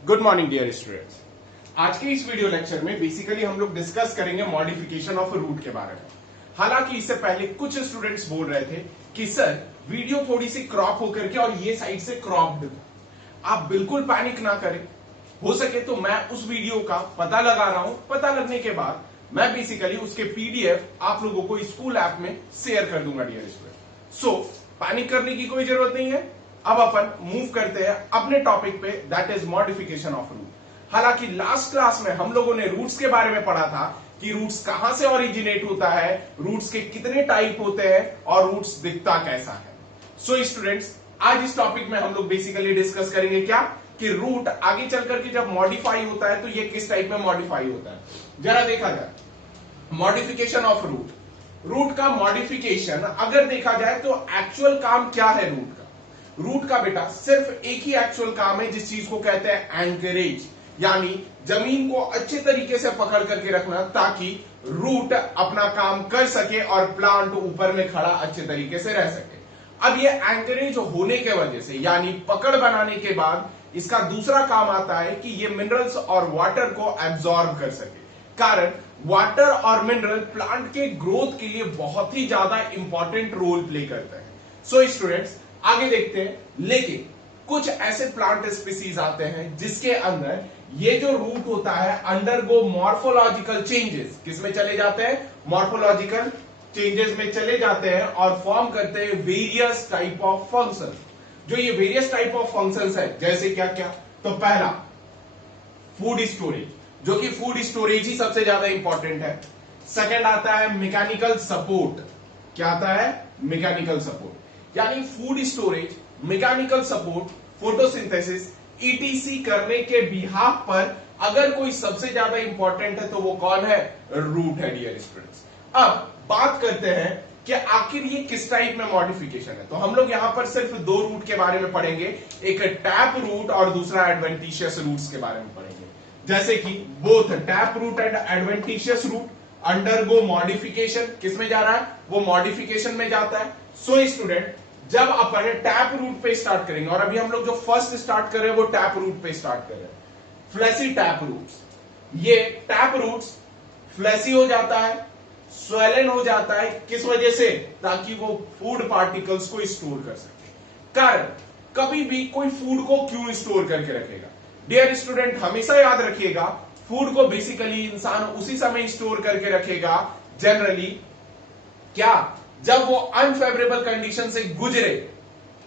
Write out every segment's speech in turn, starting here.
Good morning dear students. आज के इस वीडियो लेक्चर में बेसिकली हम लोग डिस्कस करेंगे मॉडिफिकेशन ऑफ रूट के बारे में। हालांकि इससे पहले कुछ स्टूडेंट्स बोल रहे थे कि सर वीडियो थोड़ी सी क्रॉप होकर के और ये साइड से क्रॉप्ड था। आप बिल्कुल पैनिक ना करें, हो सके तो मैं उस वीडियो का पता लगा रहा हूं। पता लगने के बाद मैं बेसिकली उसके पीडीएफ आप लोगों को स्कूल ऐप में शेयर कर दूंगा डियर स्टूडेंट। सो पैनिक करने की कोई जरूरत नहीं है। अब अपन मूव करते हैं अपने टॉपिक पे, that is modification of root. हालांकि लास्ट क्लास में हम लोगों ने रूट्स के बारे में पढ़ा था कि रूट्स कहां से ओरिजिनेट होता है, रूट्स के कितने टाइप होते हैं और रूट्स दिखता कैसा है। सो स्टूडेंट्स, आज इस टॉपिक में हम लोग बेसिकली डिस्कस करेंगे क्या कि रूट आगे चल करके जब मॉडिफाई होता है तो ये किस टाइप में मॉडिफाई होता है। जरा देखा जाए मॉडिफिकेशन ऑफ रूट का मॉडिफिकेशन अगर देखा जाए तो एक्चुअल काम क्या है रूट का। रूट का बेटा सिर्फ एक ही एक्चुअल काम है जिस चीज को कहते हैं एंकरेज, यानी जमीन को अच्छे तरीके से पकड़ करके रखना ताकि रूट अपना काम कर सके और प्लांट ऊपर में खड़ा अच्छे तरीके से रह सके। अब ये एंकरेज होने के वजह से यानी पकड़ बनाने के बाद इसका दूसरा काम आता है कि ये मिनरल्स और वाटर को एब्जॉर्ब कर सके। कारण वाटर और मिनरल प्लांट के ग्रोथ के लिए बहुत ही ज्यादा इंपॉर्टेंट रोल प्ले करते हैं। सो स्टूडेंट्स आगे देखते हैं, लेकिन कुछ ऐसे प्लांट स्पीसीज आते हैं जिसके अंदर ये जो रूट होता है अंडरगो मॉर्फोलॉजिकल चेंजेस। किसमें चले जाते हैं? मॉर्फोलॉजिकल चेंजेस में चले जाते हैं और फॉर्म करते हैं वेरियस टाइप ऑफ फंक्शन। जो ये वेरियस टाइप ऑफ फंक्शंस है जैसे क्या क्या, तो पहला फूड स्टोरेज, जो कि फूड स्टोरेज ही सबसे ज्यादा इंपॉर्टेंट है। सेकंड आता है मैकेनिकल सपोर्ट। क्या आता है? मैकेनिकल सपोर्ट, यानी food storage, mechanical support, photosynthesis etc करने के बिहाफ पर अगर कोई सबसे ज्यादा इंपॉर्टेंट है तो वो कौन है? रूट है डियर स्टूडेंट्स। अब बात करते हैं कि आखिर ये किस टाइप में मॉडिफिकेशन है। तो हम लोग यहां पर सिर्फ दो रूट के बारे में पढ़ेंगे, एक टैप रूट और दूसरा एडवेंटिशियस रूट्स के बारे में पढ़ेंगे। जैसे कि both tap root and adventitious root undergo modification. किसमें जा रहा है? वो मॉडिफिकेशन में जाता है। सो स्टूडेंट जब अपन टैप रूट पे स्टार्ट करेंगे, और अभी हम लोग जो फर्स्ट स्टार्ट कर रहे हैं वो टैप रूट पे स्टार्ट कर रहे हैं, फ्लैसी टैप रूट्स। ये टैप रूट्स फ्लैसी हो जाता है, स्वेलन हो जाता है। किस वजह से? ताकि वो फूड पार्टिकल्स को स्टोर कर सके। कारण कभी भी कोई फूड को क्यों स्टोर करके रखेगा? डियर स्टूडेंट हमेशा याद रखिएगा, फूड को बेसिकली इंसान उसी समय स्टोर करके रखेगा जनरली क्या, जब वो अनफेवरेबल कंडीशन से गुजरे,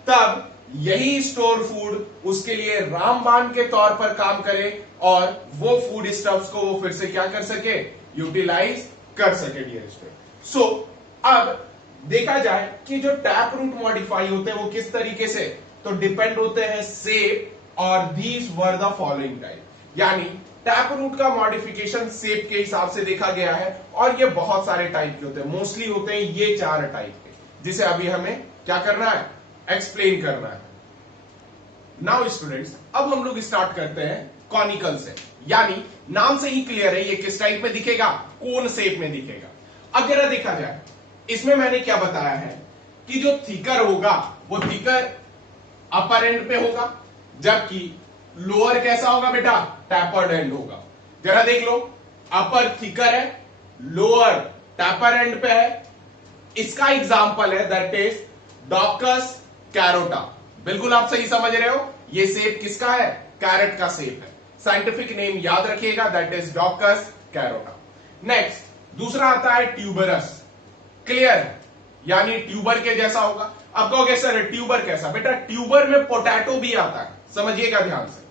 तब यही स्टोर फूड उसके लिए रामबाण के तौर पर काम करे और वो फूड स्टफ्स को वो फिर से क्या कर सके? यूटिलाइज कर सके डियर स्टूडेंट। सो अब देखा जाए कि जो टैप रूट मॉडिफाई होते हैं वो किस तरीके से, तो डिपेंड होते हैं शेप और these were the following type. यानी टैप रूट का मॉडिफिकेशन शेप के हिसाब से देखा गया है और ये बहुत सारे टाइप के होते हैं, मोस्टली होते हैं ये चार टाइप के, जिसे अभी हमें क्या करना है? एक्सप्लेन करना है। नाउ स्टूडेंट्स अब हम लोग स्टार्ट करते हैं कॉनिकल से, यानी नाम से ही क्लियर है ये किस टाइप में दिखेगा? कोन शेप में दिखेगा। अगर देखा जाए इसमें मैंने क्या बताया है कि जो थिकर होगा वो थिकर अपर एंड पे होगा, जबकि लोअर कैसा होगा बेटा? टैपर्ड एंड होगा। जरा देख लो, अपर थिकर है, लोअर टैपर एंड पे है। इसका एग्जांपल है दैट इज डॉकस कैरोटा। बिल्कुल आप सही समझ रहे हो, ये शेप किसका है? कैरेट का शेप है। साइंटिफिक नेम याद रखिएगा, that is Daukaus carota. Next दूसरा आता है ट्यूबरस। क्लियर? यानी ट्यूबर के जैसा होगा। अब कहोगे सर ट्यूबर कैसा? बेटा ट्यूबर में पोटैटो भी आता है, समझिएगा ध्यान से।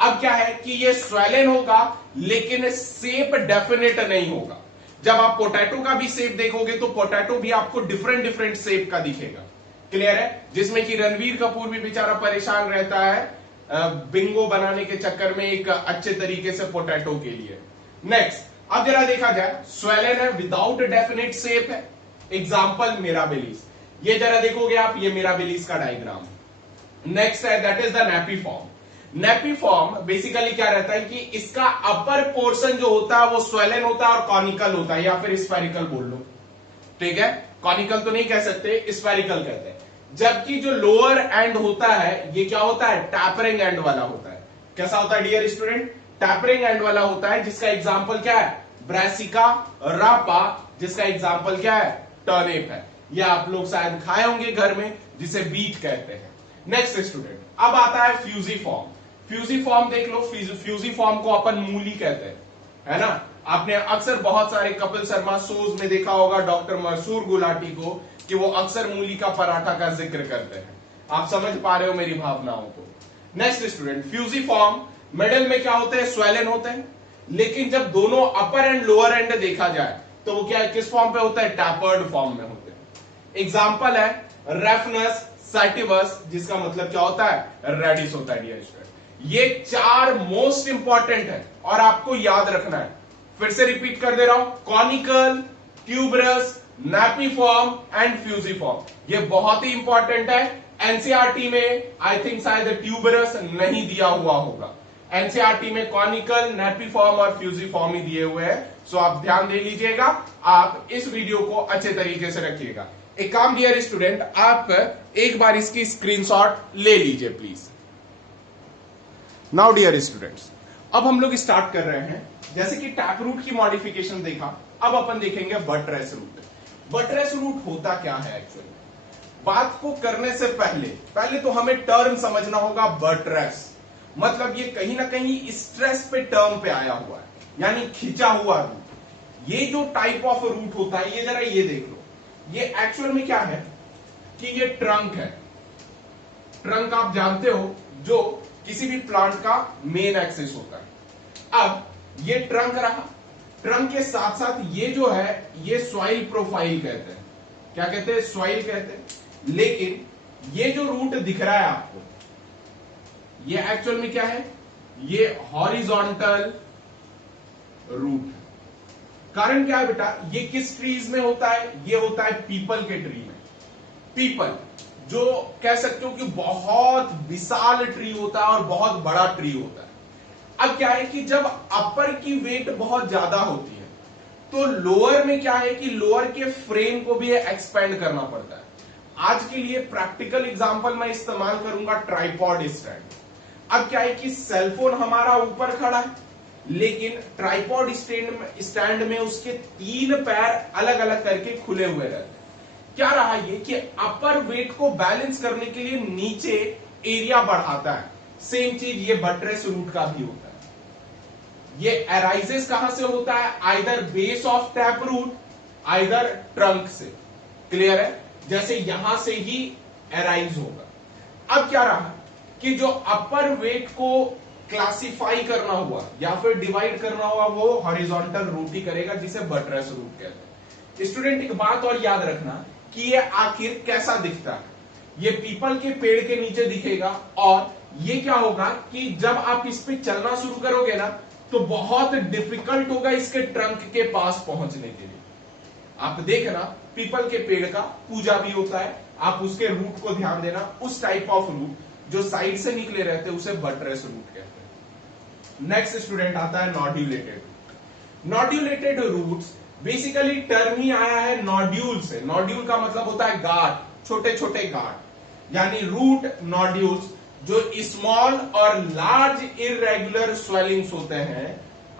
अब क्या है कि ये स्वेलन होगा लेकिन शेप डेफिनेट नहीं होगा। जब आप पोटैटो का भी शेप देखोगे तो पोटैटो भी आपको डिफरेंट डिफरेंट शेप का दिखेगा। क्लियर है? जिसमें कि रणवीर कपूर भी बेचारा परेशान रहता है बिंगो बनाने के चक्कर में एक अच्छे तरीके से पोटैटो के लिए। नेक्स्ट अब जरा देखा जाए, स्वेलन है विदाउट डेफिनेट शेप है। Example mirabilis. ये जरा देखोगे आप, ये मिराबिलिस का डायग्राम। नेक्स्ट है that is the napiform. Napiform basically क्या रहता है कि इसका अपर पोर्शन जो होता है वो स्वेलन होता है और कॉनिकल होता है, या फिर स्फेरिकल बोल लो। ठीक है, कॉनिकल तो नहीं कह सकते, स्फेरिकल कहते हैं। जबकि जो लोअर एंड होता है ये क्या होता है? टैपरिंग एंड वाला होता है। कैसा होता है डियर स्टूडेंट? टैपरिंग एंड वाला होता है, जिसका एग्जाम्पल क्या है? ब्रासिका रापा, जिसका एग्जाम्पल क्या है? टर्निप है। ये आप लोग शायद खाए होंगे घर में, जिसे बीट कहते हैं। नेक्स्ट स्टूडेंट, अब आता है फ्यूजीफॉर्म। फ्यूजीफॉर्म देख लो, फ्यूजीफॉर्म को अपन मूली कहते हैं, है ना? आपने अक्सर बहुत सारे कपिल शर्मा शोज में देखा होगा डॉक्टर मशहूर गुलाटी को, कि वो अक्सर मूली का पराठा का जिक्र करते हैं। आप समझ पा रहे हो मेरी भावनाओं को? नेक्स्ट स्टूडेंट, फ्यूजीफॉर्म मिडिल में क्या होते हैं? स्वेलन होते हैं। लेकिन जब दोनों अपर एंड लोअर एंड देखा जाए तो वो क्या है? किस फॉर्म पे होता है? टैपर्ड फॉर्म में होते हैं। एग्जाम्पल है रेफनस सैटिवस, जिसका मतलब क्या होता है? रेडिस होता है डियर स्टूडेंट। ये चार मोस्ट इंपॉर्टेंट है और आपको याद रखना है। फिर से रिपीट कर दे रहा हूं, कॉनिकल, ट्यूबरस, नैपीफॉर्म एंड फ्यूजीफॉर्म। ये बहुत ही इंपॉर्टेंट है। एनसीईआरटी में आई थिंक शायद ट्यूबरस नहीं दिया हुआ होगा। एनसीईआरटी में कॉनिकल, नैपीफॉर्म और फ्यूजीफॉर्म ही दिए हुए हैं। सो आप ध्यान दे लीजिएगा, आप इस वीडियो को अच्छे तरीके से रखिएगा। एक काम डियर स्टूडेंट, आप एक बार इसकी स्क्रीनशॉट ले लीजिए प्लीज। नाउ डियर स्टूडेंट्स, अब हम लोग स्टार्ट कर रहे हैं। जैसे कि टैप रूट की मॉडिफिकेशन देखा, अब अपन देखेंगे बटरेस रूट। बटरेस रूट होता क्या है एक्चुअली? बात को करने से पहले तो हमें टर्म समझना होगा। बटरेस मतलब ये कहीं ना कहीं स्ट्रेस पे टर्म पे आया हुआ है, यानी खिंचा हुआ रूट। ये जो टाइप ऑफ रूट होता है, ये जरा ये देख लो, ये एक्चुअल में क्या है कि ये ट्रंक है। ट्रंक आप जानते हो, जो किसी भी प्लांट का मेन एक्सिस होता है। अब ये ट्रंक रहा, ट्रंक के साथ साथ ये जो है ये सॉइल प्रोफाइल कहते हैं। क्या कहते हैं? सॉइल कहते हैं। लेकिन ये जो रूट दिख रहा है आपको, ये एक्चुअल में क्या है? ये हॉरिजॉन्टल रूट है। कारण क्या है बेटा? ये किस ट्रीज में होता है? ये होता है पीपल के ट्री में। पीपल जो कह सकते हो कि बहुत विशाल ट्री होता है और बहुत बड़ा ट्री होता है। अब क्या है कि जब अपर की वेट बहुत ज्यादा होती है तो लोअर में क्या है कि लोअर के फ्रेम को भी एक्सपेंड करना पड़ता है। आज के लिए प्रैक्टिकल एग्जांपल मैं इस्तेमाल करूंगा ट्राइपॉड स्टैंड। अब क्या है कि सेलफोन हमारा ऊपर खड़ा है, लेकिन ट्राइपॉड स्टैंड में उसके तीन पैर अलग अलग करके खुले हुए रहते हैं। क्या रहा ये कि अपर वेट को बैलेंस करने के लिए नीचे एरिया बढ़ाता है। सेम चीज ये बटरेस रूट का भी होता है। ये अराइजेस कहां से होता है? Either base of tap root, either trunk से। क्लियर है? जैसे यहां से ही अराइज होगा। अब क्या रहा कि जो अपर वेट को क्लासिफाई करना हुआ या फिर डिवाइड करना हुआ, वो हॉरिजॉन्टल रूट ही करेगा, जिसे बटरेस रूट कहते हैं। स्टूडेंट एक बात और याद रखना कि ये आखिर कैसा दिखता है। ये पीपल के पेड़ के नीचे दिखेगा और ये क्या होगा कि जब आप इस पे चलना शुरू करोगे ना तो बहुत डिफिकल्ट होगा इसके ट्रंक के पास पहुंचने के लिए। आप देखना पीपल के पेड़ का पूजा भी होता है, आप उसके रूट को ध्यान देना। उस टाइप ऑफ रूट जो साइड से निकले रहते हैं उसे बटरेस रूट कहते हैं। नेक्स्ट स्टूडेंट आता है nodulated root. Nodulated roots basically term ही आया है नॉड्यूल से। नॉड्यूल का मतलब होता है गांठ, छोटे छोटे गांठ, यानी रूट नॉड्यूल्स जो स्मॉल और लार्ज इरेगुलर स्वेलिंग्स होते हैं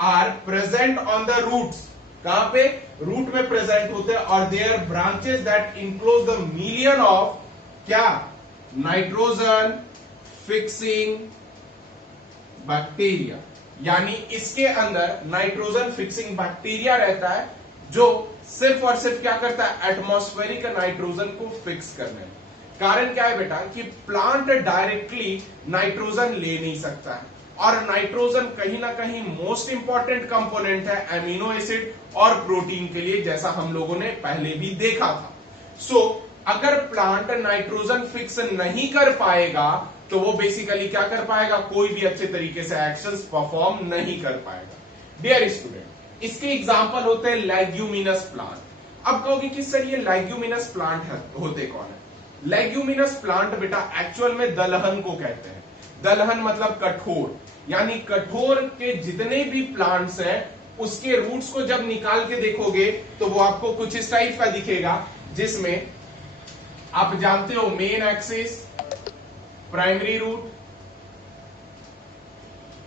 are present on the roots. कहां पे? रूट में प्रेजेंट होते हैं। और there branches that enclose the million of क्या? नाइट्रोजन फिक्सिंग बैक्टीरिया, यानी इसके अंदर नाइट्रोजन फिक्सिंग बैक्टीरिया रहता है जो सिर्फ और सिर्फ क्या करता है? एटमॉस्फेरिक नाइट्रोजन को फिक्स करने में। कारण क्या है बेटा कि प्लांट डायरेक्टली नाइट्रोजन ले नहीं सकता है, और नाइट्रोजन कहीं ना कहीं मोस्ट इंपॉर्टेंट कंपोनेंट है एमिनो एसिड और प्रोटीन के लिए, जैसा हम लोगों ने पहले भी देखा था। सो अगर प्लांट नाइट्रोजन फिक्स नहीं कर पाएगा तो वो बेसिकली क्या कर पाएगा? कोई भी अच्छे तरीके से एक्शंस परफॉर्म नहीं कर पाएगा। डियर स्टूडेंट, इसके एग्जांपल होते हैं लेग्यूमिनस प्लांट। अब कहोगे कि सर ये लेग्यूमिनस प्लांट होते कौन है? लेग्यूमिनस प्लांट बेटा एक्चुअल में दलहन को कहते हैं। दलहन मतलब कठोर, यानी कठोर के जितने भी प्लांट्स हैं उसके रूट्स को जब निकाल के देखोगे तो वो आपको कुछ इस टाइप का दिखेगा, जिसमें आप जानते हो मेन एक्सिस, प्राइमरी रूट,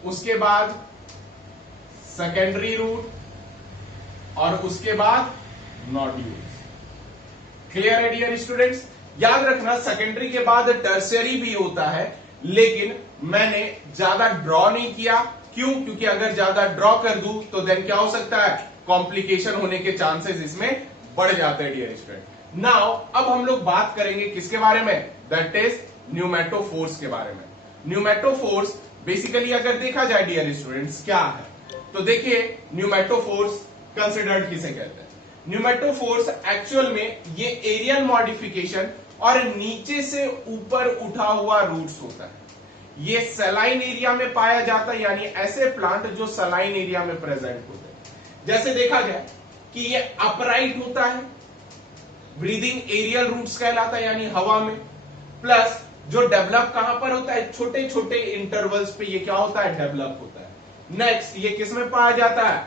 उसके बाद सेकेंडरी रूट, और उसके बाद नोड्यूल्स। क्लियर है डियर स्टूडेंट्स? याद रखना सेकेंडरी के बाद टर्शियरी भी होता है, लेकिन मैंने ज्यादा ड्रॉ नहीं किया। क्यों? क्योंकि अगर ज्यादा ड्रॉ कर दूं तो देन क्या हो सकता है, कॉम्प्लिकेशन होने के चांसेस इसमें बढ़ जाते हैं डियर स्टूडेंट। नाउ अब हम लोग बात करेंगे किसके बारे में, दैट इज न्यूमेटोफोर्स के बारे में। न्यूमेटोफोर्स बेसिकली अगर देखा जाए डियर स्टूडेंट्स क्या है, तो देखिए न्यूमेटोफोर्स कंसिडर्ड किसे कहते हैं। न्यूमेटोफोर्स एक्चुअल में ये एरियल मॉडिफिकेशन और नीचे से ऊपर उठा हुआ रूट्स होता है। ये सलाइन एरिया में पाया जाता है, यानी ऐसे प्लांट जो सलाइन एरिया में प्रेजेंट होते हैं। जैसे देखा जाए कि ये अपराइट होता है, ब्रीदिंग एरियल रूट्स कहलाता है, यानी हवा में। प्लस जो डेवलप कहां पर होता है, छोटे छोटे इंटरवल्स पे ये क्या होता है, डेवलप होता है। नेक्स्ट ये किस में पाया जाता है,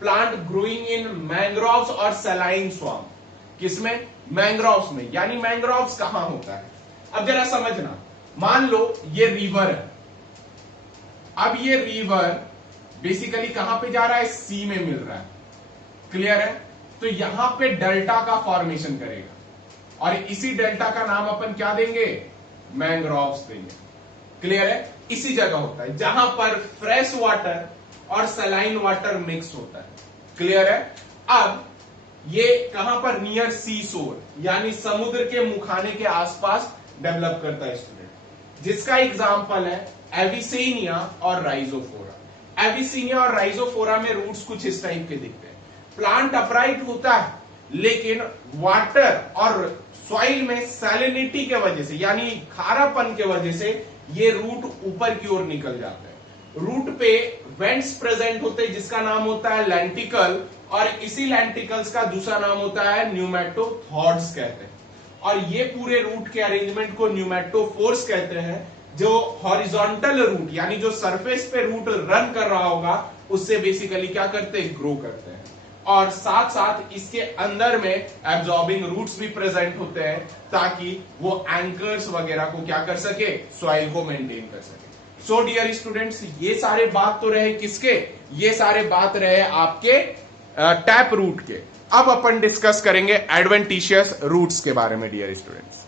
प्लांट ग्रोइंग इन मैंग्रोव्स और सलाइन स्वाम्प। किसमें, मैंग्रोव्स में, यानी मैंग्रोव्स कहां होता है। अब जरा समझना, मान लो ये रिवर है, अब ये रिवर बेसिकली कहां पे जा रहा है, सी में मिल रहा है। क्लियर है? तो यहां पे डेल्टा का फॉर्मेशन करेगा, और इसी डेल्टा का नाम अपन क्या देंगे, मैंग्रोव्स देंगे। क्लियर है? इसी जगह होता है जहां पर फ्रेश वाटर और सलाइन वाटर मिक्स होता है। क्लियर है? अब ये कहां पर, नियर सी शोर, यानी समुद्र के मुखाने के आसपास डेवलप करता है स्टूडेंट, जिसका एग्जांपल है एविसेनिया और राइजोफोरा। एविसेनिया और राइजोफोरा में रूट्स कुछ इस टाइप के दिखते हैं। प्लांट अपराइट होता है, लेकिन वाटर और सॉइल में सैलिनिटी के वजह से, यानी खारापन के वजह से ये रूट ऊपर की ओर निकल जाते हैं। रूट पे वेंट्स प्रेजेंट होते हैं, जिसका नाम होता है लेंटिकल, और इसी लेंटिकल्स का दूसरा नाम होता है न्यूमेटोथॉर्ड्स कहते हैं। और ये पूरे रूट के अरेंजमेंट को न्यूमेटोफोर्स कहते हैं, जो हॉरिजॉन्टल रूट, यानी जो सरफेस पे रूट रन कर रहा होगा, उससे बेसिकली क्या करते हैं, ग्रो करते हैं। और साथ साथ इसके अंदर में एब्जॉर्बिंग रूट्स भी प्रेजेंट होते हैं, ताकि वो एंकर्स वगैरह को क्या कर सके, सॉइल को मेंटेन कर सके। सो डियर स्टूडेंट्स, ये सारे बात तो रहे किसके, ये सारे बात रहे आपके टैप रूट के। अब अपन डिस्कस करेंगे एडवेंटिशियस रूट्स के बारे में डियर स्टूडेंट्स।